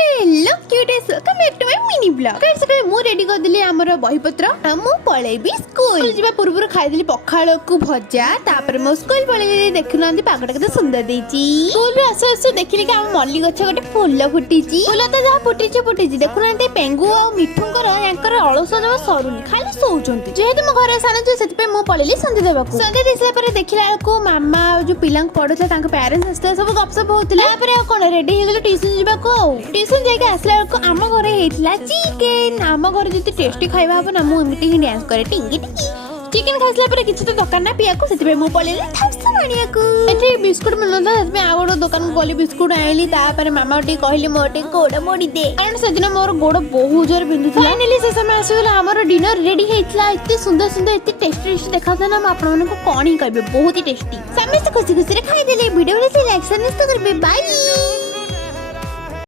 Hello क्यूटेस welcome back to my mini blog guys सकाळे मु ready कर दिली हमर बही पत्र मु पळेबी स्कूल जिबा पूर्व खाइ दिली पखाळ को भजा तापर मो स्कूल पळेबी देखुनांदी पागटा केते सुंदर देची स्कूल रे आसो आसो देखिले कि हम मल्ली गछ गोटे फूल फुटीची फूल त जा फुटीची देखुनांदी पेंगु आ मिठुंकर यांकर अलस जमा सरुनी खाली सोउचंती जेहेतु मो घर सानो जे सेति पे मु पळेली संधि देबाकू संधि देसला परे देखिला को मामा जो पिलांग पढुथला तांक पेरेंट्स आस्ते सब गपसप होतला तापर कोन रेडी हे गेलो ट्यूशन जिबाकू ट्यूशन जाके आसला को आम घरे हेतला चिकन आम घरे जति टेस्टी खाइबा हो ना मु एमिति ही डांस करे टिंगी टिंगी चिकन खाइसला परे किछ तो दुकान ना पिया को सेति मु पळेली थप्स मानिया को एठी बिस्कुट मिलनता सेति आगोड दुकान को गली बिस्कुट आइली तापर मामा टी कहली मोटे गोड़ मोड़ी दे कारण सेदिन मोर गोड़ बहुत जोर बिंदुथला फाइनली से समय आसीगला हमर डिनर रेडी हेतला इत्ते सुंदर सुंदर इत्ते टेस्टी देखाता ना आपण मन को कोनी कहबे बहुत ही टेस्टी समस्त खुशी खुशी रे खाइ देले वीडियो ले लाइक सब्सक्राइब करबे बाय।